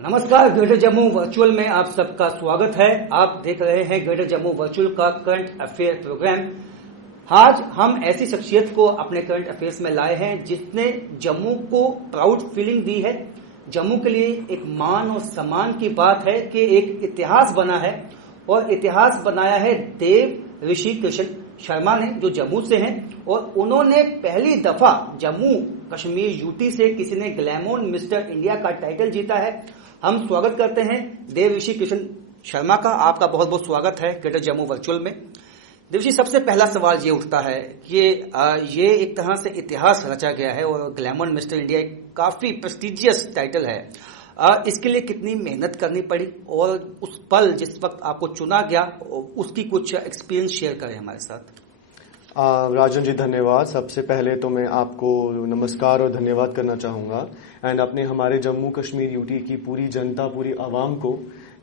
नमस्कार, greater Jammu virtual में आप सबका स्वागत है। आप देख रहे हैं ग्रेटर जम्मू वर्चुअल का करंट अफेयर प्रोग्राम। आज हम ऐसी शख्सियत को अपने करंट अफेयर्स में लाए हैं जिसने जम्मू को प्राउड फीलिंग दी है। जम्मू के लिए एक मान और सम्मान की बात है कि एक इतिहास बना है और इतिहास बनाया है देव ऋषि कृष्ण शर्मा ने, जो जम्मू से हैं और उन्होंने पहली दफा जम्मू कश्मीर यूटी से किसी ने ग्लैमर मिस्टर इंडिया का टाइटल जीता है। हम स्वागत करते हैं देव ऋषि कृष्ण शर्मा का। आपका बहुत बहुत स्वागत है ग्रेटर जम्मू वर्चुअल में। देव जी, सबसे पहला सवाल ये उठता है कि ये एक तरह से इतिहास रचा गया है और ग्लैमर मिस्टर इंडिया एक काफी प्रेस्टिजियस टाइटल है। इसके लिए कितनी मेहनत करनी पड़ी और उस पल जिस वक्त आपको चुना गया उसकी कुछ एक्सपीरियंस शेयर करें हमारे साथ। राजन जी, धन्यवाद। सबसे पहले तो मैं आपको नमस्कार और धन्यवाद करना चाहूँगा एंड अपने हमारे जम्मू कश्मीर यूटी की पूरी जनता, पूरी आवाम को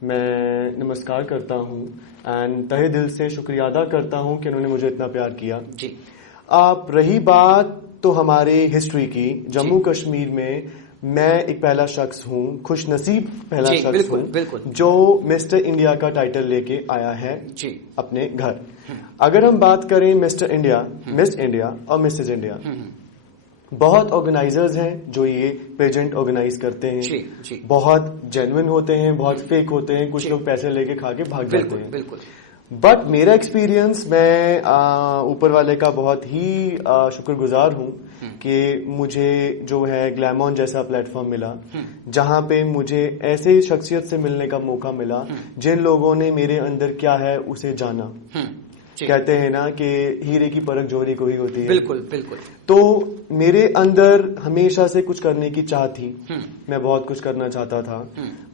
मैं नमस्कार करता हूँ एंड तहे दिल से शुक्रिया अदा करता हूँ कि उन्होंने मुझे इतना प्यार किया जी। आप रही बात तो हमारे हिस्ट्री की, जम्मू कश्मीर में मैं एक पहला शख्स हूँ, खुश नसीब पहला शख्स हूँ जो मिस्टर इंडिया का टाइटल लेके आया है जी अपने घर। अगर हम बात करें मिस्टर इंडिया, मिस इंडिया और मिसेज इंडिया, बहुत ऑर्गेनाइजर्स हैं जो ये पेजेंट ऑर्गेनाइज करते हैं जी। बहुत जेन्युइन होते हैं, बहुत फेक होते हैं, कुछ लोग पैसे लेके खा के भाग जाते हैं। बिल्कुल। बट मेरा एक्सपीरियंस, मैं ऊपर वाले का बहुत ही शुक्रगुजार हूँ कि मुझे जो है ग्लैमर जैसा प्लेटफॉर्म मिला जहां पे मुझे ऐसे शख्सियत से मिलने का मौका मिला जिन लोगों ने मेरे अंदर क्या है उसे जाना। कहते हैं ना कि हीरे की परख जोहरी को ही होती है। बिल्कुल बिल्कुल। तो मेरे अंदर हमेशा से कुछ करने की चाह थी, मैं बहुत कुछ करना चाहता था,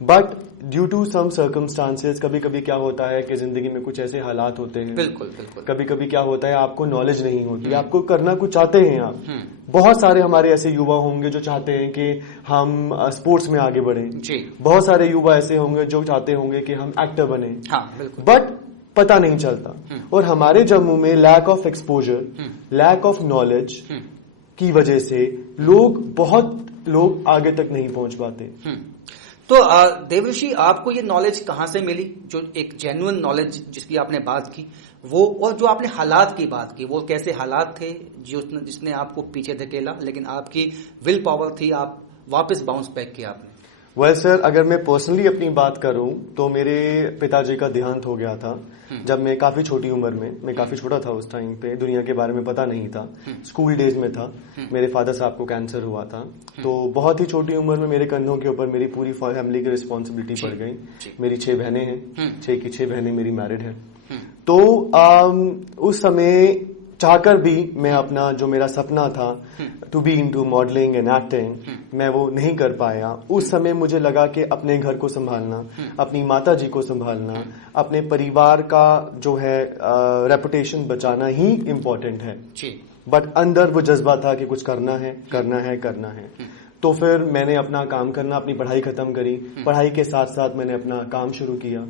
but due to some circumstances कभी कभी क्या होता है कि जिंदगी में कुछ ऐसे हालात होते हैं। बिल्कुल बिल्कुल। कभी कभी क्या होता है आपको नॉलेज नहीं होती, आपको करना कुछ चाहते हैं आप। बहुत सारे हमारे ऐसे युवा होंगे जो चाहते हैं कि हम स्पोर्ट्स में आगे बढ़ें जी। बहुत सारे युवा ऐसे होंगे जो चाहते होंगे कि हम एक्टर बने। हाँ, बिल्कुल। बट पता नहीं चलता और हमारे जम्मू में lack of exposure, lack of knowledge की वजह से बहुत लोग आगे तक नहीं पहुंच पाते। तो देवऋषि, आपको ये नॉलेज कहाँ से मिली, जो एक जेन्युइन नॉलेज जिसकी आपने बात की वो, और जो आपने हालात की बात की, वो कैसे हालात थे जिसने आपको पीछे धकेला लेकिन आपकी विल पावर थी, आप वापस बाउंस बैक किया आपने? वेल सर, अगर मैं पर्सनली अपनी बात करूं तो मेरे पिताजी का देहांत हो गया था जब मैं काफी छोटी उम्र में, मैं काफी छोटा था उस टाइम पे, दुनिया के बारे में पता नहीं था, स्कूल डेज में था। मेरे फादर साहब को कैंसर हुआ था, तो बहुत ही छोटी उम्र में मेरे कंधों के ऊपर मेरी पूरी फैमिली की रिस्पॉन्सिबिलिटी पड़ गई। मेरी 6 बहनें हैं, 6 की 6 बहनें मेरी मैरिड है। तो उस समय चाहकर भी मैं अपना जो मेरा सपना था to be into modelling and acting, मैं वो नहीं कर पाया। उस समय मुझे लगा कि अपने घर को संभालना, अपनी माता जी को संभालना, अपने परिवार का जो है रेपुटेशन बचाना ही इम्पोर्टेंट है। बट अंदर वो जज्बा था कि कुछ करना है, करना है, करना है। तो फिर मैंने अपना काम करना, अपनी पढ़ाई खत्म करी, पढ़ाई के साथ साथ मैंने अपना काम शुरू किया,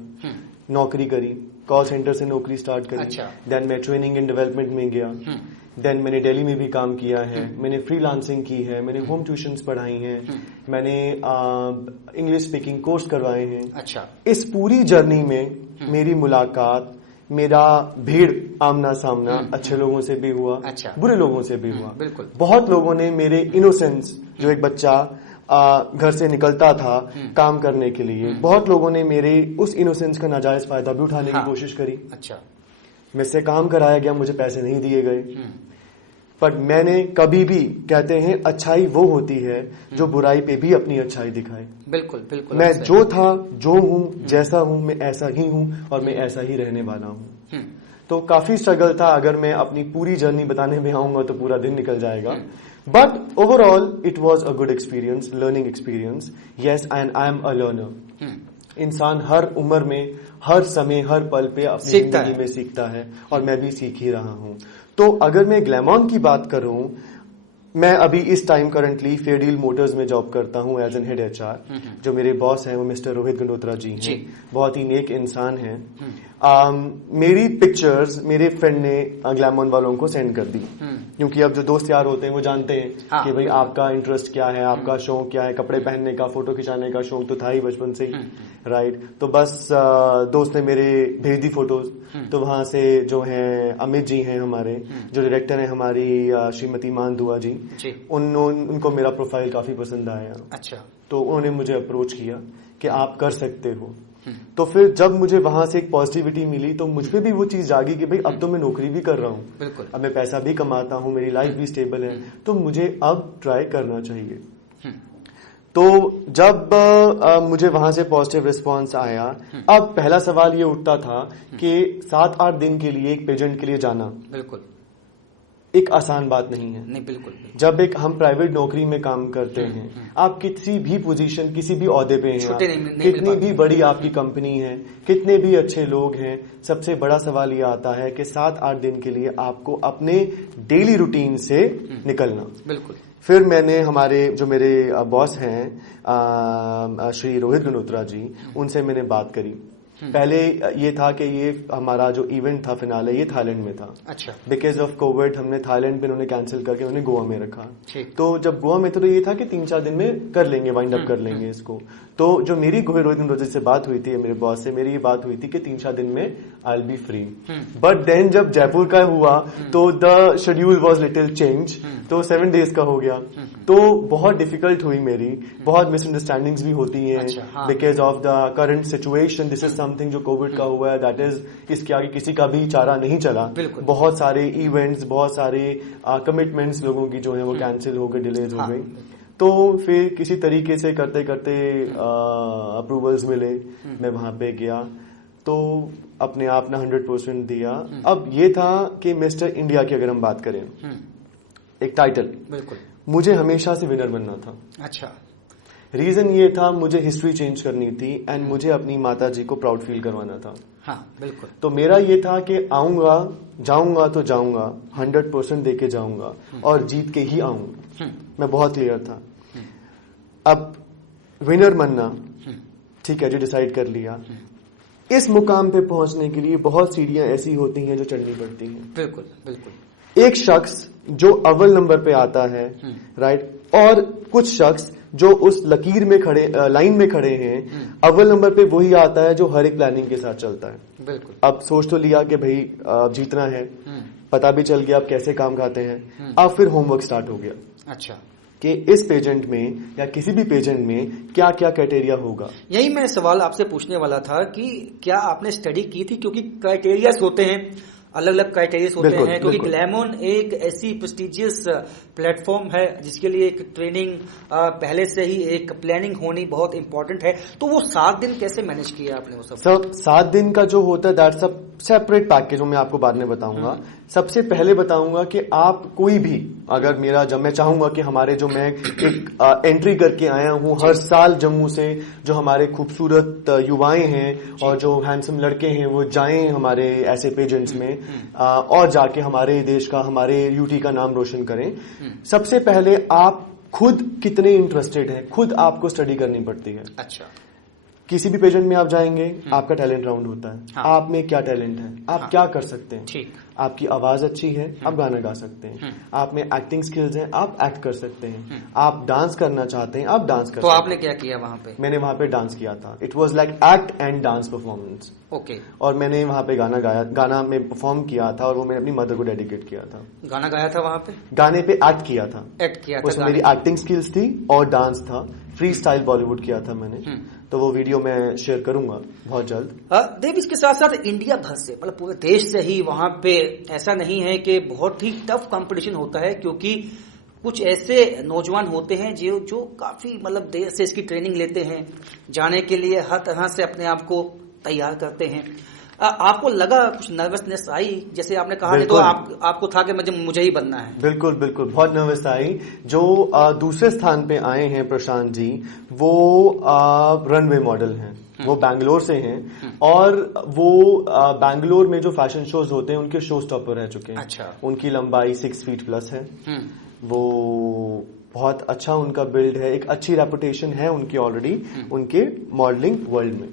नौकरी करी, कॉल सेंटर से नौकरी स्टार्ट करी। देन मैं ट्रेनिंग एंड डेवलपमेंट में गया। देन मैंने दिल्ली में भी काम किया है, मैंने फ्रीलांसिंग की है, मैंने होम ट्यूशंस पढ़ाई हैं, मैंने इंग्लिश स्पीकिंग कोर्स करवाए हैं। अच्छा। इस पूरी जर्नी में मेरी मुलाकात, मेरा भीड़ आमना सामना अच्छे लोगों से भी हुआ, बुरे लोगों से भी हुआ। बिल्कुल। बहुत लोगों ने मेरे इनोसेंस, जो एक बच्चा घर से निकलता था काम करने के लिए, बहुत लोगों ने मेरे उस इनोसेंस का नाजायज फायदा भी उठाने की कोशिश करी। अच्छा। मुझसे काम कराया गया, मुझे पैसे नहीं दिए गए, बट मैंने कभी भी, कहते हैं अच्छाई वो होती है जो बुराई पे भी अपनी अच्छाई दिखाए। बिल्कुल बिल्कुल। मैं जो था, जो हूँ, जैसा हूँ, मैं ऐसा ही हूँ और मैं ऐसा ही रहने वाला हूँ। तो काफी स्ट्रगल था, अगर मैं अपनी पूरी जर्नी बताने में आऊंगा तो पूरा दिन निकल जाएगा। But overall it was a good experience, learning experience. Yes, and I am a learner. इंसान हर उम्र में, हर समय, हर पल पे अपनी जिंदगी में सीखता है और मैं भी सीख ही रहा हूँ। तो अगर मैं ग्लैमर की बात करूं, मैं अभी इस टाइम करंटली फेयरडील मोटर्स में जॉब करता हूं एज एन हेड एचआर। जो मेरे बॉस हैं वो मिस्टर रोहित गंडोत्रा जी हैं, बहुत ही नेक इंसान हैं। मेरी पिक्चर्स मेरे फ्रेंड ने ग्लैमर वालों को सेंड कर दी, क्योंकि अब जो दोस्त यार होते हैं वो जानते हैं कि भाई आपका इंटरेस्ट क्या है, आपका शौक क्या है, कपड़े पहनने का, फोटो खिंचाने का शौक तो था ही बचपन से ही, राइट। तो बस दोस्त ने मेरे भेज दी फोटोज। तो वहां से जो है अमित जी हैं हमारे, जो डायरेक्टर हैं हमारी श्रीमती मान दुआ जी, उनको मेरा प्रोफाइल काफी पसंद आया। अच्छा। तो उन्होंने मुझे अप्रोच किया कि आप कर सकते हो। तो फिर जब मुझे वहां से एक पॉजिटिविटी मिली तो मुझ पे भी वो चीज जागी कि भाई अब तो मैं नौकरी भी कर रहा हूँ, बिल्कुल, अब मैं पैसा भी कमाता हूँ, मेरी लाइफ भी स्टेबल है, तो मुझे अब ट्राई करना चाहिए। तो जब मुझे वहां से पॉजिटिव रिस्पांस आया, अब पहला सवाल ये उठता था कि 7-8 दिन के लिए एक पेजेंट के लिए जाना बिल्कुल एक आसान बात नहीं है। नहीं, बिल्कुल। जब एक हम प्राइवेट नौकरी में काम करते हैं, आप किसी भी पोजीशन, किसी भी ओहदे पे हैं, कितनी भी बड़ी आपकी कंपनी है, कितने भी अच्छे लोग हैं, सबसे बड़ा सवाल ये आता है कि 7-8 दिन के लिए आपको अपने डेली रूटीन से निकलना। बिल्कुल। फिर मैंने हमारे जो मेरे बॉस हैं श्री रोहित गंडोत्रा जी, उनसे मैंने बात करी। पहले ये था कि ये हमारा जो इवेंट था फिनाले, ये थाईलैंड में था। अच्छा। बिकॉज ऑफ कोविड हमने थाईलैंड में उन्होंने कैंसिल करके उन्होंने गोवा में रखा। तो जब गोवा में तो ये था कि 3-4 दिन में कर लेंगे, वाइंड अप कर लेंगे इसको। तो जो मेरी रोहित गंडोत्रा से बात हुई थी, मेरे बॉस से मेरी ये बात हुई थी कि 3-4 दिन में I will be free. But then जब जयपुर का हुआ तो the schedule was little change, तो 7 डेज का हो गया। तो बहुत डिफिकल्ट हुई मेरी, बहुत मिसअंडरस्टैंडिंग्स भी होती हैं because of the current situation. This is something जो कोविड का हुआ है, दैट इज इसके आगे किसी का भी चारा नहीं चला। बहुत सारे इवेंट्स, बहुत सारे कमिटमेंट्स लोगों की जो है वो कैंसिल हो गई, डिलेज हो गई। तो फिर किसी तरीके से करते करते अप्रूवल्स मिले, मैं वहां पे गया तो अपने आप ने 100% दिया। अब ये था कि मिस्टर इंडिया की अगर हम बात करें, एक टाइटल, बिल्कुल मुझे हमेशा से विनर बनना था। अच्छा। रीजन ये था, मुझे हिस्ट्री चेंज करनी थी एंड मुझे अपनी माता जी को प्राउड फील करवाना था। हाँ, बिल्कुल। तो मेरा ये था कि आऊंगा, जाऊंगा तो जाऊंगा, 100% देके जाऊंगा और जीत के ही आऊंगा। मैं बहुत क्लियर था। अब विनर बनना, ठीक है जी, डिसाइड कर लिया। इस मुकाम पे पहुंचने के लिए बहुत सीढ़ियां ऐसी होती हैं जो चढ़नी पड़ती हैं। बिल्कुल बिल्कुल। एक शख्स जो अव्वल नंबर पे आता है, राइट, और कुछ शख्स जो उस लकीर में खड़े, लाइन में खड़े हैं, अव्वल नंबर पे वही आता है जो हर एक प्लानिंग के साथ चलता है। बिल्कुल। अब सोच तो लिया कि भाई जीतना है, पता भी चल गया अब कैसे काम खाते हैं। अब फिर होमवर्क स्टार्ट हो गया। अच्छा, कि इस पेजेंट में या किसी भी पेजेंट में क्या क्या क्राइटेरिया होगा। यही मैं सवाल आपसे पूछने वाला था कि क्या आपने स्टडी की थी, क्योंकि क्राइटेरियाज होते हैं, अलग अलग क्राइटेरिया होते हैं, क्योंकि ग्लैमर एक ऐसी प्रेस्टिजियस प्लेटफॉर्म है जिसके लिए एक ट्रेनिंग पहले से ही एक प्लानिंग होनी बहुत इंपॉर्टेंट है। तो वो 7 दिन कैसे मैनेज किया आपने? वो सब 7 दिन का जो होता है दैट्स अ सेपरेट पैकेज, जो मैं आपको बाद में बताऊंगा। सबसे पहले बताऊंगा कि आप कोई भी, अगर मेरा, जब मैं चाहूंगा कि हमारे जो मैं एक एंट्री करके आया हूं हर साल जम्मू से, जो हमारे खूबसूरत युवाएं हैं और जो हैंडसम लड़के हैं वो जाएं हमारे ऐसे पेजेंट्स में और जाके हमारे देश का, हमारे यूटी का नाम रोशन करें। सबसे पहले आप खुद कितने इंटरेस्टेड हैं, खुद आपको स्टडी करनी पड़ती है। अच्छा। किसी भी पेजेंट में आप जाएंगे, आपका टैलेंट राउंड होता है। हाँ। आप में क्या टैलेंट है, आप क्या कर सकते हैं। ठीक। आपकी आवाज अच्छी है, आप गाना गा सकते हैं। आप में एक्टिंग स्किल्स हैं, आप एक्ट कर सकते हैं। आप डांस करना चाहते हैं, आप डांस कर सकते हैं। तो आपने क्या किया वहां पे? मैंने वहां पे डांस किया था। It was like act and dance performance. Okay. और मैंने वहां पे गाना गाया, गाना में परफॉर्म किया था और वो मैंने अपनी मदर को डेडिकेट किया था। गाना गाया था वहां पे? गाने पे एक्ट किया था। एक्ट किया था। उसमें मेरी एक्टिंग स्किल्स थी और डांस था। फ्री स्टाइल बॉलीवुड किया था मैंने। तो वो वीडियो मैं शेयर करूंगा बहुत जल्द। देव, इसके साथ साथ इंडिया भर से, मतलब पूरे देश से ही वहां पे ऐसा नहीं है कि बहुत ही टफ कंपटीशन होता है, क्योंकि कुछ ऐसे नौजवान होते हैं जो काफी मतलब देर से इसकी ट्रेनिंग लेते हैं, जाने के लिए हर तरह से अपने आप को तैयार करते हैं। आपको लगा कुछ नर्वसनेस आई? जैसे आपने कहा नहीं तो आपको था कि मुझे ही बनना है। बिल्कुल बिल्कुल, बहुत नर्वस आई। जो दूसरे स्थान पे आए हैं प्रशांत जी, वो रनवे मॉडल हैं, वो बैंगलोर से हैं और वो बैंगलोर में जो फैशन शोज होते हैं उनके शो स्टॉपर रह चुके हैं। अच्छा। उनकी लंबाई 6 फीट प्लस है। वो बहुत अच्छा उनका बिल्ड है, एक अच्छी रेपुटेशन है उनकी ऑलरेडी उनके मॉडलिंग वर्ल्ड में।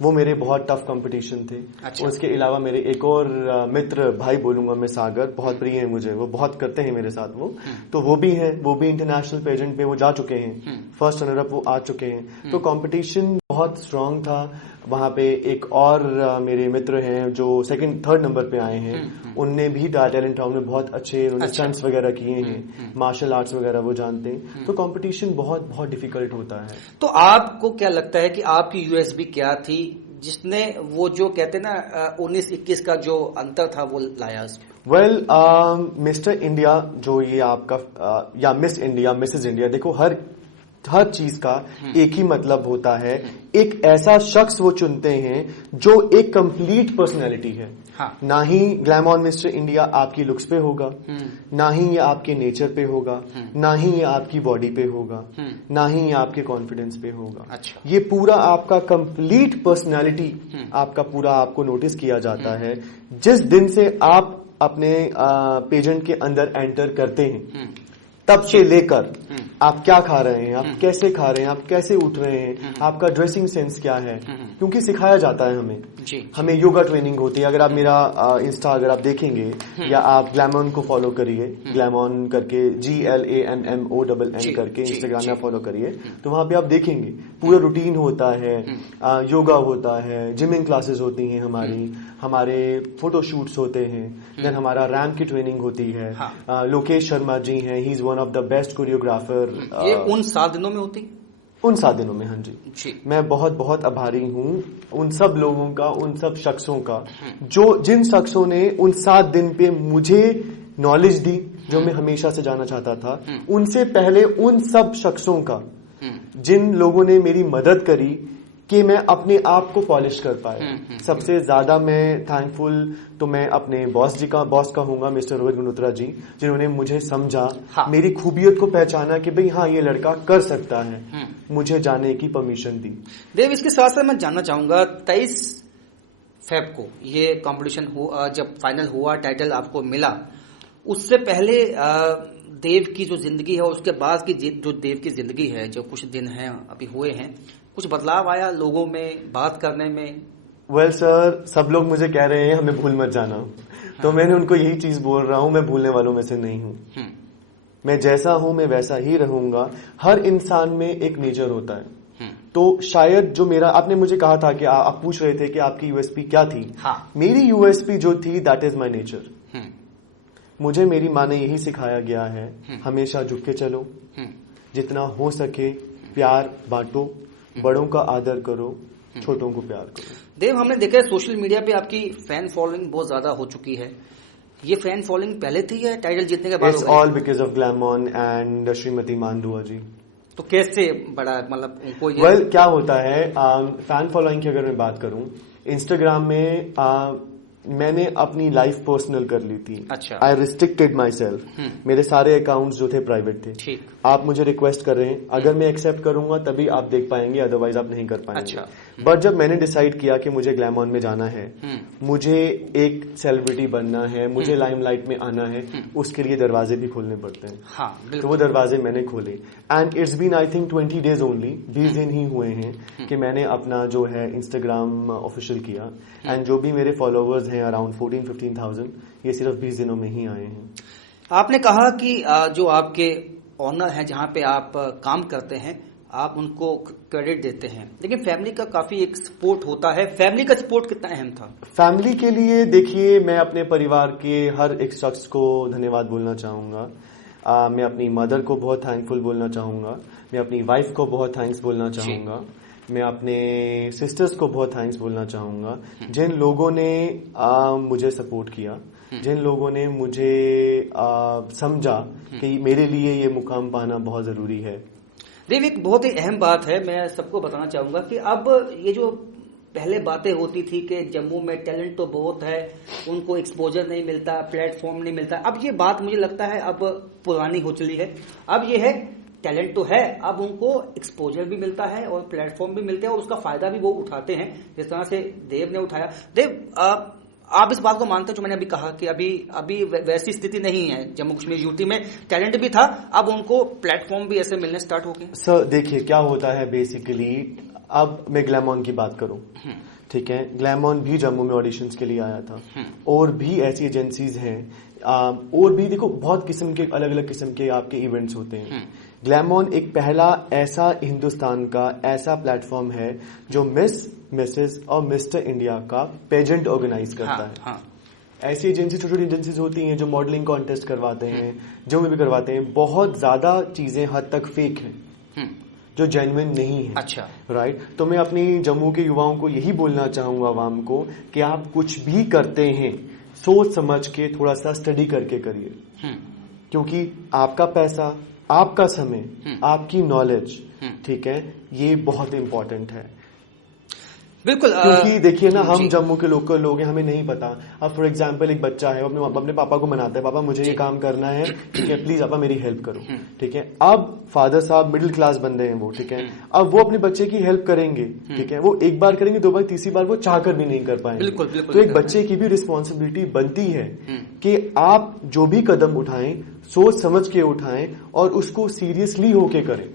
वो मेरे बहुत टफ कंपटीशन थे। अच्छा। उसके अलावा मेरे एक और मित्र भाई बोलूंगा मैं, सागर, बहुत प्रिय है मुझे, वो बहुत करते हैं मेरे साथ वो, तो वो भी हैं, वो भी इंटरनेशनल पेजेंट पे वो जा चुके हैं, फर्स्ट रनर अप वो आ चुके हैं। तो कंपटीशन बहुत स्ट्रांग था वहां पे। एक और मेरे मित्र हैं जो सेकंड थर्ड नंबर पे आए हैं, उनने भी टैलेंट टाउन में बहुत अच्छे उन्होंने स्टंट्स वगैरह किए हैं, मार्शल आर्ट्स वगैरह वो जानते हैं। तो कंपटीशन बहुत बहुत डिफिकल्ट होता है। तो आपको क्या लगता है कि आपकी यूएसबी क्या थी जिसने वो जो कहते हैं ना 19-21 का जो अंतर था वो लाया उसमें? वेल, मिस्टर इंडिया जो ये आपका या मिस इंडिया, मिसेज इंडिया, देखो हर चीज का एक ही मतलब होता है। एक ऐसा शख्स वो चुनते हैं जो एक कंप्लीट पर्सनैलिटी है। हाँ। ना ही ग्लैम ऑन मिस्टर इंडिया आपकी लुक्स पे होगा, ना ही ये आपके नेचर पे होगा, ना ही ये आपकी बॉडी पे होगा, ना ही ये आपके कॉन्फिडेंस पे होगा। अच्छा। ये पूरा आपका कंप्लीट पर्सनैलिटी आपका पूरा आपको नोटिस किया जाता है जिस दिन से आप अपने पेजेंट के अंदर एंटर करते हैं। तब से लेकर आप क्या खा रहे हैं, आप कैसे खा रहे हैं, आप कैसे उठ रहे हैं, आपका ड्रेसिंग सेंस क्या है, क्योंकि सिखाया जाता है हमें। हमें योगा ट्रेनिंग होती है। अगर आप मेरा इंस्टा अगर आप देखेंगे या आप ग्लैमॉन को फॉलो करिए, ग्लैमॉन करके GLAMMONN करके इंस्टाग्राम में फॉलो करिए, तो वहां पे आप देखेंगे पूरा रूटीन होता है, योगा होता है, जिमिंग क्लासेस होती हैं हमारे फोटो शूट्स होते हैं, देन हमारा रैम्प की ट्रेनिंग होती है। लोकेश शर्मा जी हैं, he is one of the best choreographer. ये उन 7 दिनों में होती? उन 7 दिनों में, हाँ जी। मैं बहुत बहुत आभारी हूँ उन सब लोगों का, उन सब शख्सों का जिन शख्सों ने उन 7 दिन पे मुझे नॉलेज दी जो मैं हमेशा से जानना चाहता था। उनसे पहले उन सब शख्सों का जिन लोगों ने मेरी मदद करी कि मैं अपने आप को पॉलिश कर पाए। सबसे ज्यादा मैं थैंकफुल तो मैं अपने बॉस कहूंगा, मिस्टर रोहित गुनोत्रा जी, जिन्होंने मुझे समझा, मेरी खूबियत को पहचाना कि भाई हाँ ये लड़का कर सकता है, मुझे जाने की परमिशन दी। देव, इसके साथ साथ मैं जानना चाहूंगा 23 फेब को ये कंपटीशन हुआ, जब फाइनल हुआ, टाइटल आपको मिला, उससे पहले देव की जो जिंदगी है, उसके बाद की जो देव की जिंदगी है, जो कुछ दिन है अभी हुए हैं, कुछ बदलाव आया लोगों में, बात करने में? वेल सर, सब लोग मुझे कह रहे हैं हमें भूल मत जाना। तो मैंने उनको यही चीज बोल रहा हूं, मैं भूलने वालों में से नहीं हूं। मैं जैसा हूं मैं वैसा ही रहूंगा। हर इंसान में एक नेचर होता है। तो शायद जो मेरा, आपने मुझे कहा था कि आप पूछ रहे थे कि आपकी यूएसपी क्या थी। मेरी यूएसपी जो थी, दैट इज माई नेचर। मुझे मेरी माँ ने यही सिखाया गया है, हमेशा झुक के चलो, जितना हो सके प्यार बांटो, बड़ों का आदर करो, छोटों को प्यार करो। देव, हमने देखा है सोशल मीडिया पे आपकी फैन फॉलोइंग बहुत ज्यादा हो चुकी है। ये फैन फॉलोइंग पहले थी या टाइटल जीतने के बाद? It's all because of Glamon and Shrimati Mandua ji. तो कैसे बड़ा, मतलब उनको ये वेल, क्या होता है, फैन फॉलोइंग की अगर मैं बात करूं, इंस्टाग्राम में मैंने अपनी लाइफ पर्सनल कर ली थी। अच्छा। आई रिस्ट्रिक्टेड माई सेल्फ। मेरे सारे अकाउंट्स जो थे प्राइवेट थे। ठीक। आप मुझे रिक्वेस्ट कर रहे हैं, अगर मैं एक्सेप्ट करूंगा तभी आप देख पाएंगे, अदरवाइज आप नहीं कर पाएंगे। अच्छा। बट जब मैंने डिसाइड किया कि मुझे ग्लैमॉन में जाना है, मुझे एक सेलिब्रिटी बनना है, मुझे लाइमलाइट में आना है, उसके लिए दरवाजे भी खोलने पड़ते हैं। हाँ, तो वो दरवाजे मैंने खोले and it's been I think 20 days only, 20 दिन ही हुए हैं कि मैंने अपना जो है इंस्टाग्राम ऑफिशियल किया। एंड जो भी मेरे फॉलोअर्स हैं अराउंड 14-15,000, ये सिर्फ 20 दिनों में ही आए हैं। आपने कहा कि जो आपके ऑनर हैं, जहां पे आप काम करते हैं, आप उनको क्रेडिट देते हैं, लेकिन फैमिली का काफी एक सपोर्ट होता है। फैमिली का सपोर्ट कितना अहम था? फैमिली के लिए देखिए, मैं अपने परिवार के हर एक शख्स को धन्यवाद बोलना चाहूंगा। मैं अपनी मदर को बहुत थैंकफुल बोलना चाहूंगा, मैं अपनी वाइफ को बहुत थैंक्स बोलना चाहूंगा, मैं अपने सिस्टर्स को बहुत थैंक्स बोलना चाहूंगा, जिन लोगों ने मुझे सपोर्ट किया, जिन लोगों ने मुझे समझा कि मेरे लिए ये मुकाम पाना बहुत जरूरी है। देव, एक बहुत ही अहम बात है, मैं सबको बताना चाहूंगा कि अब ये जो पहले बातें होती थी कि जम्मू में टैलेंट तो बहुत है, उनको एक्सपोजर नहीं मिलता, प्लेटफॉर्म नहीं मिलता, अब ये बात मुझे लगता है अब पुरानी हो चली है। अब ये है टैलेंट तो है, अब उनको एक्सपोजर भी मिलता है और प्लेटफॉर्म भी मिलते हैं और उसका फायदा भी वो उठाते हैं, जिस तरह से देव ने उठाया। देव, आप इस बात को मानते हो जो मैंने अभी कहा कि अभी वैसी स्थिति नहीं है जम्मू कश्मीर यूटी में? टैलेंट भी था, अब उनको प्लेटफॉर्म भी ऐसे मिलने स्टार्ट हो गए। सर देखिए क्या होता है बेसिकली, अब मैं ग्लैमॉन की बात करूं, ठीक है, ग्लैमॉन भी जम्मू में ऑडिशंस के लिए आया था, और भी ऐसी एजेंसीज हैं, और भी देखो बहुत किस्म के अलग अलग किस्म के आपके इवेंट्स होते हैं। ग्लैमॉन एक पहला ऐसा हिंदुस्तान का ऐसा प्लेटफॉर्म है जो मिसेस और मिस्टर इंडिया का पेजेंट ऑर्गेनाइज करता है। हाँ। ऐसी एजेंसी छोटी छोटी एजेंसीज होती हैं जो मॉडलिंग कॉन्टेस्ट करवाते हैं, जो भी करवाते हैं, बहुत ज्यादा चीजें हद तक फेक हैं जो जेन्युइन नहीं है। अच्छा, राइट। तो मैं अपनी जम्मू के युवाओं को यही बोलना चाहूंगा आवाम को कि आप कुछ भी करते हैं सोच समझ के थोड़ा सा स्टडी करके करिए, क्योंकि आपका पैसा, आपका समय, आपकी नॉलेज, ठीक है, ये बहुत इंपॉर्टेंट है। बिल्कुल। क्योंकि देखिए ना, हम जम्मू के लोकल लोग हैं, हमें नहीं पता। अब फॉर एग्जांपल एक बच्चा है, अपने पापा को मनाता है, पापा मुझे ये काम करना है, ठीक है, प्लीज पापा मेरी हेल्प करो, ठीक है। अब फादर साहब मिडिल क्लास बंदे हैं वो, ठीक है, अब वो अपने बच्चे की हेल्प करेंगे, ठीक है, वो एक बार करेंगे, दो बार, तीसरी बार वो चाहकर भी नहीं कर पाएंगे। बिल्कुल, बिल्कुल। तो एक बच्चे की भी रिस्पॉन्सिबिलिटी बनती है कि आप जो भी कदम उठाएं सोच समझ के उठाएं और उसको सीरियसली होके करें,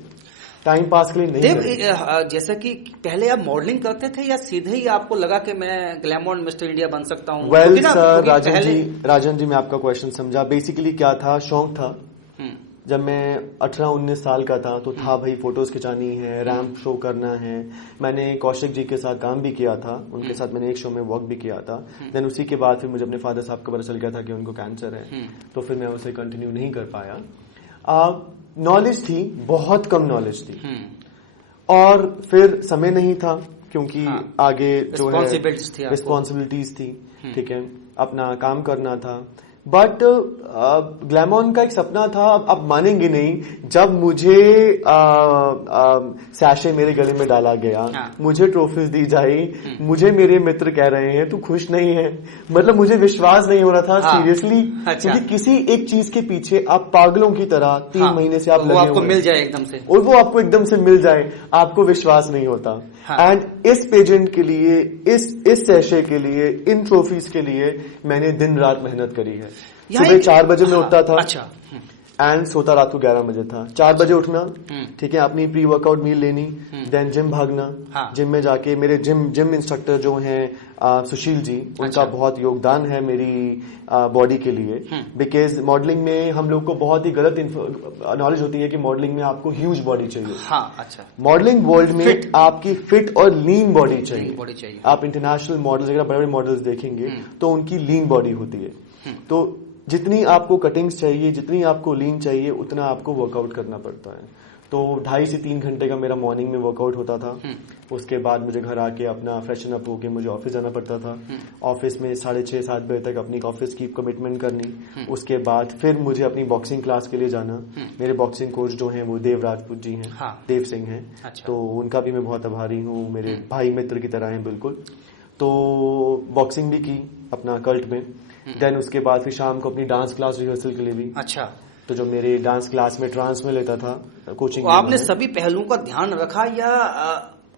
टाइम पास के लिए नहीं। देव, जैसा कि पहले आप मॉडलिंग करते थे या सीधे ही आपको लगा कि मैं ग्लैमॉन मिस्टर इंडिया बन सकता हूँ? वेल सर, राजन जी मैं आपका क्वेश्चन समझा। बेसिकली क्या था, शौक था। जब मैं 18-19 साल का था तो था भाई फोटोज खिंचानी है, रैंप शो करना है। मैंने कौशिक जी के साथ काम भी किया था, उनके साथ मैंने एक शो में वर्क भी किया था। देन उसी के बाद फिर मुझे अपने फादर साहब का पता चल गया था कि उनको कैंसर है, तो फिर मैं उसे कंटिन्यू नहीं कर पाया। नॉलेज थी, बहुत कम नॉलेज थी, और फिर समय नहीं था क्योंकि आगे जो है रिस्पॉन्सिबिलिटीज थी, ठीक है, अपना काम करना था। बट ग्लैमॉन का एक सपना था, आप मानेंगे नहीं, जब मुझे सैशे मेरे गले में डाला गया, मुझे ट्रॉफीज दी जाई, मुझे मेरे मित्र कह रहे हैं तू खुश नहीं है, मतलब मुझे विश्वास नहीं हो रहा था सीरियसली। क्योंकि किसी एक चीज के पीछे आप पागलों की तरह 3 महीने से आप लगे आपको मिल जाए एकदम से, और वो आपको एकदम से मिल जाए, आपको विश्वास नहीं होता। एंड इस पेजेंट के लिए, इस सैशे के लिए, इन ट्रॉफीज के लिए मैंने दिन रात मेहनत करी है। सुबह 4 बजे में उठता था, अच्छा, एंड सोता रात को 11 बजे था। 4 बजे उठना, ठीक है, अपनी प्री वर्कआउट मील लेनी, देन जिम भागना, जिम में जाके मेरे जिम इंस्ट्रक्टर जो हैं सुशील जी, उनका बहुत योगदान है मेरी बॉडी के लिए। बिकॉज मॉडलिंग में हम लोग को बहुत ही गलत नॉलेज होती है कि मॉडलिंग में आपको ह्यूज बॉडी चाहिए। अच्छा, मॉडलिंग वर्ल्ड में आपकी फिट और लीन बॉडी चाहिए। आप इंटरनेशनल मॉडल्स, अगर बड़े बड़े मॉडल्स देखेंगे तो उनकी लीन बॉडी होती है। तो जितनी आपको कटिंग्स चाहिए, जितनी आपको लीन चाहिए, उतना आपको वर्कआउट करना पड़ता है। तो 2.5 से 3 घंटे का मेरा मॉर्निंग में वर्कआउट होता था। उसके बाद मुझे घर आके अपना फ्रेशन अप होके मुझे ऑफिस जाना पड़ता था। ऑफिस में 6:30-7 बजे तक अपनी ऑफिस की कमिटमेंट करनी। उसके बाद फिर मुझे अपनी बॉक्सिंग क्लास के लिए जाना। मेरे बॉक्सिंग कोच जो हैं वो देव राजपूत जी हैं, देव सिंह हैं। अच्छा। तो उनका भी मैं बहुत आभारी हूँ, मेरे भाई मित्र की तरह हैं बिल्कुल। तो बॉक्सिंग भी की अपना कल्ट में। देन उसके बाद फिर शाम को अपनी डांस क्लास रिहर्सल के लिए भी। अच्छा। तो जो मेरे डांस क्लास में ट्रांस में लेता था कोचिंग, आपने सभी पहलुओं का ध्यान रखा, या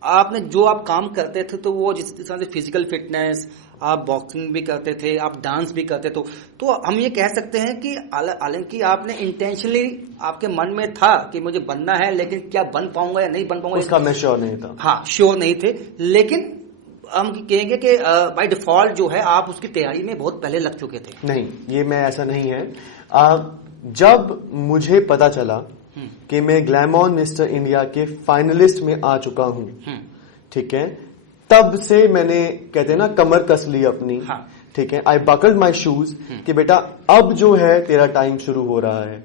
आपने जो आप काम करते थे तो वो जिस तरह से फिजिकल फिटनेस, आप बॉक्सिंग भी करते थे, आप डांस भी करते थे, तो हम ये कह सकते हैं कि हालांकि आपने इंटेंशनली, आपके मन में था कि मुझे बनना है, लेकिन क्या बन पाऊंगा या नहीं बन पाऊंगा उसका मैं श्योर नहीं था। हाँ, श्योर नहीं थे, लेकिन हम कहेंगे कि बाय डिफॉल्ट जो है आप उसकी तैयारी में बहुत पहले लग चुके थे। नहीं, ये मैं ऐसा नहीं है। जब मुझे पता चला कि मैं ग्लैमॉन मिस्टर इंडिया के फाइनलिस्ट में आ चुका हूं, ठीक है, तब से मैंने, कहते हैं ना, कमर कस ली अपनी। हाँ। ठीक है, आई बकल्ड माई शूज कि बेटा अब जो है तेरा टाइम शुरू हो रहा है।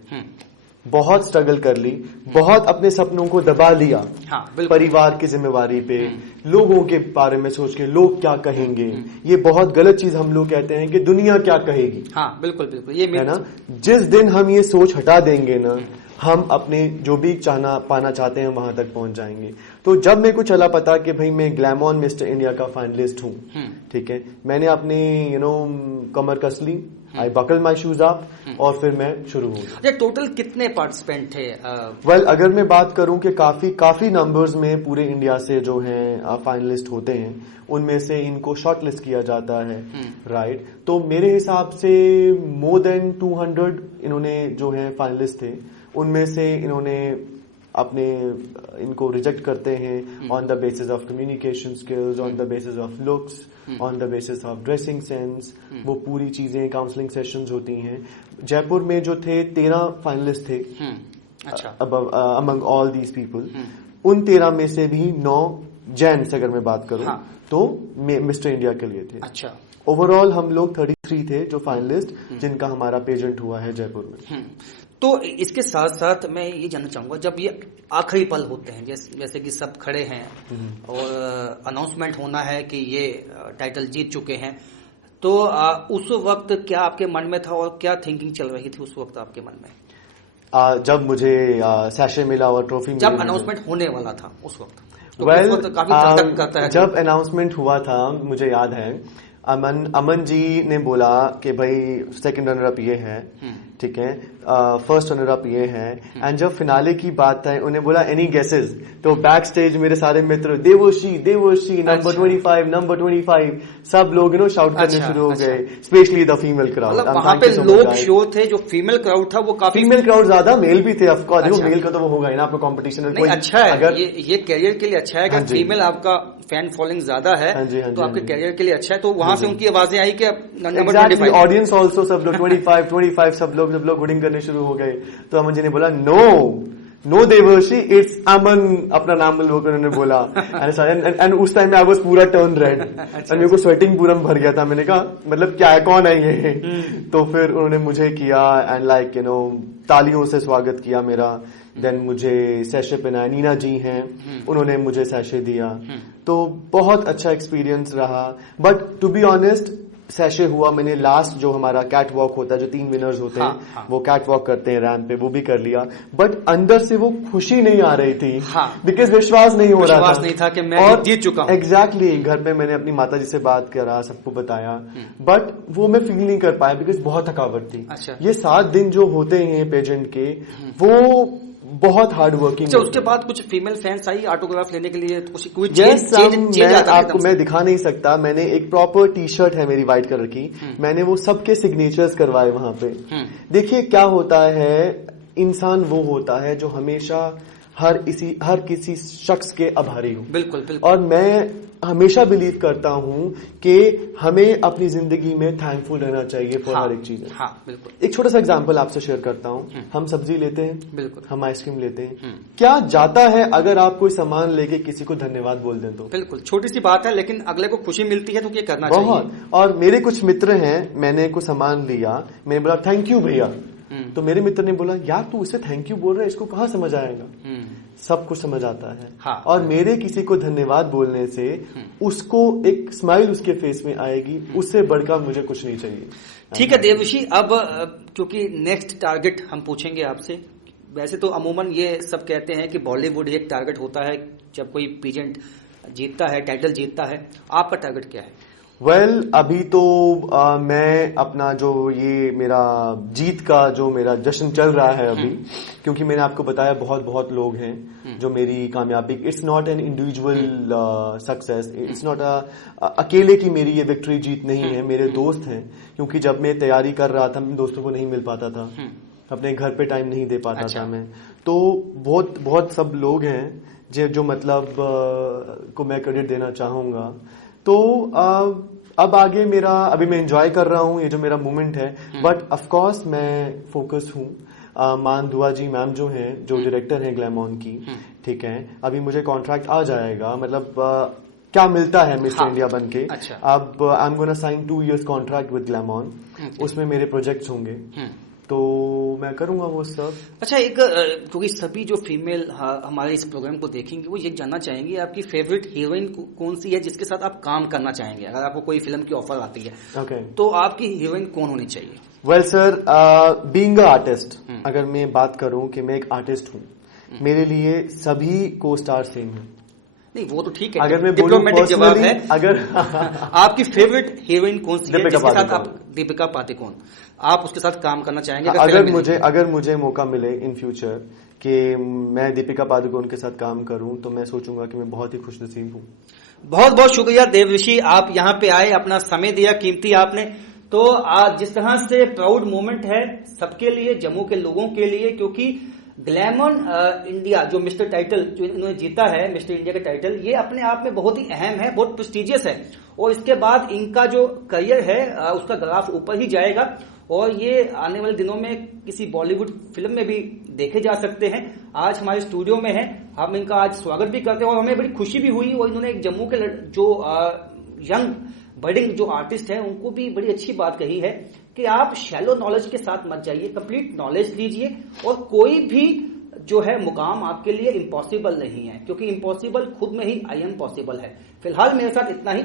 बहुत स्ट्रगल कर ली, बहुत अपने सपनों को दबा लिया। हाँ, परिवार की जिम्मेवारी पे, लोगों के बारे में सोच के लोग क्या कहेंगे। ये बहुत गलत चीज हम लोग कहते हैं कि दुनिया क्या कहेगी। हाँ, बिल्कुल बिल्कुल, ये है ना। जिस दिन हम ये सोच हटा देंगे ना, हम अपने जो भी पाना चाहते हैं वहां तक पहुंच जाएंगे। तो जब मेरे को चला पता कि भाई मैं ग्लैमॉन मिस्टर इंडिया का फाइनलिस्ट हूं, ठीक है, मैंने अपनी कमर कस ली, आई बकल माई शूज अप और फिर मैं शुरू हो गया। अच्छा, टोटल कितने पार्टिसिपेंट थे? वेल अगर मैं बात करूं कि काफी नंबर्स में पूरे इंडिया से जो हैं फाइनलिस्ट होते हैं, उनमें से इनको शॉर्टलिस्ट किया जाता है, राइट? तो मेरे हिसाब से मोर देन 200 इन्होंने जो है फाइनलिस्ट थे, उनमें से इन्होंने अपने इनको रिजेक्ट करते हैं on the basis of communication skills, on the basis of looks, on the basis of dressing sense. वो पूरी चीजें काउंसलिंग सेशंस होती हैं। जयपुर में जो थे 13 फाइनलिस्ट थे अमंग ऑल दीज पीपल। उन 13 में से भी 9 जेंट्स अगर मैं बात करूं तो मिस्टर इंडिया के लिए थे। अच्छा, ओवरऑल हम लोग 33 थे जो फाइनलिस्ट जिनका हमारा पेजेंट हुआ है जयपुर में। तो इसके साथ साथ मैं ये जानना चाहूंगा, जब ये आखिरी पल होते हैं, जैसे कि सब खड़े हैं और अनाउंसमेंट होना है कि ये टाइटल जीत चुके हैं, तो उस वक्त क्या आपके मन में था और क्या थिंकिंग चल रही थी उस वक्त आपके मन में? जब मुझे सैशे मिला और ट्रॉफी मिली, जब अनाउंसमेंट होने वाला था उस वक्त, तो उस वक्त काफी धक-धक करता है। जब अनाउंसमेंट हुआ था मुझे याद है, अमन जी ने बोला कि भाई सेकंड रनर अप ये है, ठीक है, फर्स्ट रनर अप ये है। एंड जब फिनाले की बात आई उन्हें बोला एनी गेसेस, तो बैक स्टेज मेरे सारे मित्र देवर्षी नंबर 25 नंबर 25 सब लोग शाउट करने शुरू हो गए, स्पेशली द फीमेल क्राउड। वहां पे लोग शो थे, जो फीमेल क्राउड था वो काफी, फीमेल क्राउड ज्यादा, मेल भी थे ऑफकोर्स। देखो मेल का तो वो होगा ही ना, आपका कॉम्पिटिशन नहीं, अच्छा है अगर ये कैरियर के लिए अच्छा है। अगर फीमेल आपका फैन फॉलोइंग ज्यादा है तो आपके कैरियर के लिए अच्छा है। तो वहां से उनकी आवाजें आई कि नंबर 25, ऑडियंस ऑल्सो सब लोग 25 सब लोग हुडिंग करने शुरू हो गए। तो अमन जी ने बोला नो देवर्षी, इट्स अमन, अपना नाम बोलकर उन्होंने बोला। एंड उस टाइम में आई वाज पूरा टर्न रेड एंड मेरे को स्वेटिंग पूरा भर गया था। मैंने कहा मतलब क्या है, कौन है ये? तो फिर उन्होंने मुझे किया एंड लाइक तालियों से स्वागत किया मेरा। देन मुझे सैशे पहनाया, नीना जी हैं उन्होंने मुझे सैशे दिया। तो बहुत अच्छा एक्सपीरियंस रहा। बट टू बी ऑनेस्ट सैशे हुआ, मैंने लास्ट जो हमारा कैट वॉक होता है, जो 3 विनर्स होते हैं वो कैट वॉक करते हैं रैंप पे, वो भी कर लिया। बट अंदर से वो खुशी नहीं आ रही थी, बिकॉज विश्वास नहीं हो रहा था, नहीं था कि मैं जीत चुका हूं। एग्जैक्टली घर पे मैंने अपनी माता जी से बात करा, सबको बताया, बट वो मैं फील नहीं कर पाया बिकॉज बहुत थकावट थी। ये 7 दिन जो होते हैं पेजेंट के, वो बहुत हार्ड वर्किंग। अच्छा, उसके बाद कुछ फीमेल फैंस आई ऑटोग्राफ लेने के लिए? कोई आपको मैं दिखा नहीं सकता। मैंने एक प्रॉपर टी शर्ट है मेरी व्हाइट कलर की, मैंने वो सबके सिग्नेचर्स करवाए वहां पे। देखिए क्या होता है, इंसान वो होता है जो हमेशा हर किसी शख्स के आभारी हो। बिल्कुल। और मैं हमेशा बिलीव करता हूं कि हमें अपनी जिंदगी में थैंकफुल रहना चाहिए फॉर हर एक चीज। बिल्कुल। एक छोटा सा एग्जांपल आपसे शेयर करता हूं। हम सब्जी लेते हैं, बिल्कुल, हम आइसक्रीम लेते हैं, क्या जाता है अगर आप कोई सामान लेके किसी को धन्यवाद बोल दें तो? बिल्कुल, छोटी सी बात है, लेकिन अगले को खुशी मिलती है तो ये करना चाहिए। बहुत। और मेरे कुछ मित्र हैं, मैंने कुछ सामान लिया, मैंने बोला थैंक यू भैया, तो मेरे मित्र ने बोला यार तू इसे थैंक यू बोल रहा है, इसको कहाँ समझ आएगा? सब कुछ समझ आता है। और मेरे किसी को धन्यवाद बोलने से उसको एक स्माइल उसके फेस में आएगी, उससे बढ़कर मुझे कुछ नहीं चाहिए। ठीक है देवर्षी, अब क्योंकि नेक्स्ट टारगेट हम पूछेंगे आपसे। वैसे तो अमूमन ये सब कहते हैं कि बॉलीवुड एक टारगेट होता है जब कोई पेजेंट जीतता है, टाइटल जीतता है। आपका टारगेट क्या है? अभी तो मैं अपना जो ये मेरा जीत का जो मेरा जश्न चल रहा है अभी, क्योंकि मैंने आपको बताया बहुत लोग हैं जो मेरी कामयाबी, it's not an individual success, it's not अकेले की मेरी ये विक्ट्री जीत नहीं है, मेरे दोस्त हैं। क्योंकि जब मैं तैयारी कर रहा था, दोस्तों को नहीं मिल पाता था, अपने घर पे टाइम नहीं दे पाता था मैं, तो बहुत सब लोग हैं जो मतलब को मैं क्रेडिट देना चाहूंगा। तो अब आगे मेरा, अभी मैं एंजॉय कर रहा हूँ ये जो मेरा मोमेंट है, बट ऑफ कोर्स मैं फोकस हूँ। मान दुआ जी मैम जो हैं, जो डायरेक्टर हैं ग्लैमॉन की, ठीक है, अभी मुझे कॉन्ट्रैक्ट आ जाएगा, मतलब क्या मिलता है मिस्टर इंडिया बनके। अब I am gonna sign 2 years contract with Glamon, उसमें मेरे प्रोजेक्ट्स होंगे, तो मैं करूंगा वो सब। अच्छा, एक क्योंकि सभी जो फीमेल हमारे इस प्रोग्राम को देखेंगे वो ये जानना चाहेंगे आपकी फेवरेट हीरोइन कौन सी है जिसके साथ आप काम करना चाहेंगे? अगर आपको कोई फिल्म की ऑफर आती है तो आपकी हीरोइन कौन होनी चाहिए? Well sir, being a artist, अगर मैं बात करूं कि मैं एक आर्टिस्ट हूं, मेरे लिए सभी को स्टार सेम है। नहीं वो तो ठीक है, अगर मैं डिप्लोमेटिक जवाब है। अगर आपकी फेवरेट हीरोइन कौन सी है जिसके साथ आप? पादुकोण। दीपिका पादुकोण। आप उसके साथ काम करना चाहेंगे? अगर मुझे मौका मिले इन फ्यूचर कि मैं दीपिका पादुकोण के साथ काम करूं तो मैं सोचूंगा कि मैं बहुत ही खुशनसीब हूं। बहुत बहुत शुक्रिया देवऋषि, आप यहाँ पे आए, अपना समय दिया कीमती आपने। तो आज जिस तरह से प्राउड मोमेंट है सबके लिए, जम्मू के लोगों के लिए, क्योंकि ग्लैमर इंडिया जो मिस्टर टाइटल जो इन्होंने जीता है, मिस्टर इंडिया का टाइटल, ये अपने आप में बहुत ही अहम है, बहुत प्रेस्टिजियस है। और इसके बाद इनका जो करियर है उसका ग्राफ ऊपर ही जाएगा और ये आने वाले दिनों में किसी बॉलीवुड फिल्म में भी देखे जा सकते हैं। आज हमारे स्टूडियो में है, हम इनका आज स्वागत भी करते हैं और हमें बड़ी खुशी भी हुई। और इन्होंने एक जम्मू के जो यंग बडिंग जो आर्टिस्ट है उनको भी बड़ी अच्छी बात कही है कि आप शैलो नॉलेज के साथ मत जाइए, कंप्लीट नॉलेज लीजिए और कोई भी जो है मुकाम आपके लिए इम्पॉसिबल नहीं है, क्योंकि इम्पॉसिबल खुद में ही आई एम पॉसिबल है। फिलहाल मेरे साथ इतना ही।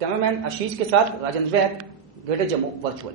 कैमरामैन आशीष के साथ राजेंद्र वैद, ग्रेटर जम्मू वर्चुअल।